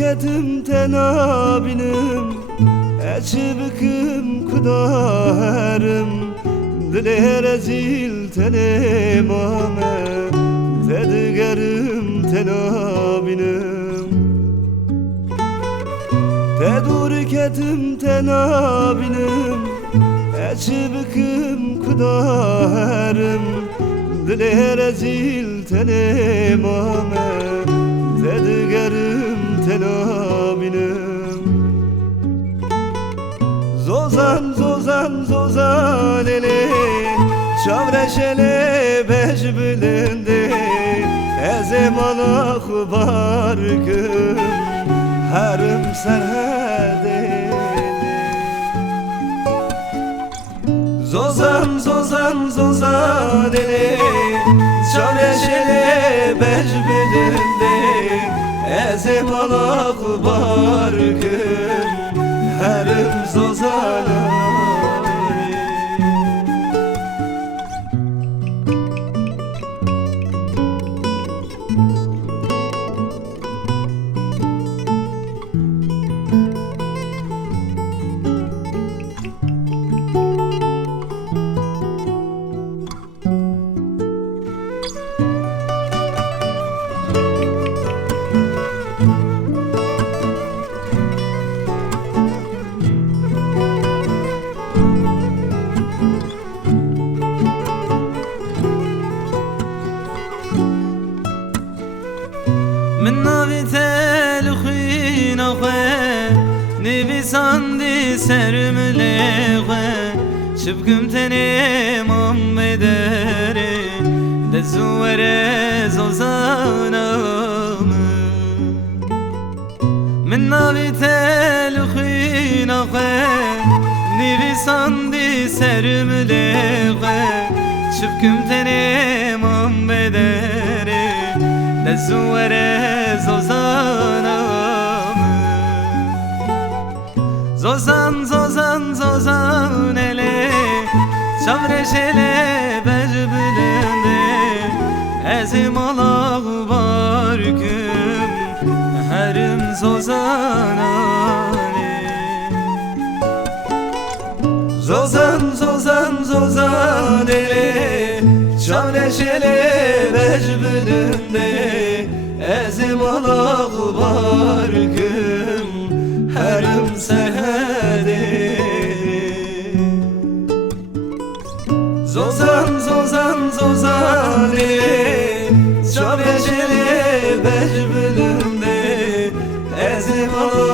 ketim tenabinim Eçibkim kudarim Dile rezil tenemame Tedgerim tenabinim Tedur ketim tenabinim Eçibkim kudarim Dile rezil tenemame Tedgerim tenabinim Zozan zozan zozan ele Çavreşele beş bilindi Ezem ala kubarkım Herim serhedeli Zozan zozan zozan ele Çavreşele beş bilindi Ezem ala kubarkım Herim zozana من ناوی تلخین آخه نویساندی سرم لغه شبکم تنمام بدره دزور زوزانم من ناوی تلخین آخه نویساندی سرم لغه شبکم تنمام بدره دزور زوزانم زوزان زوزان زوزان ele Çavreşele beş bilindi Ezim alağı barkım Herim zozanani Zozan zozan zozan ele Çavreşele beş bilindi Ezim alağı barkım Herim serhedeli Zozan zozan zozan Çavreşele beş bilindi Ezim alağı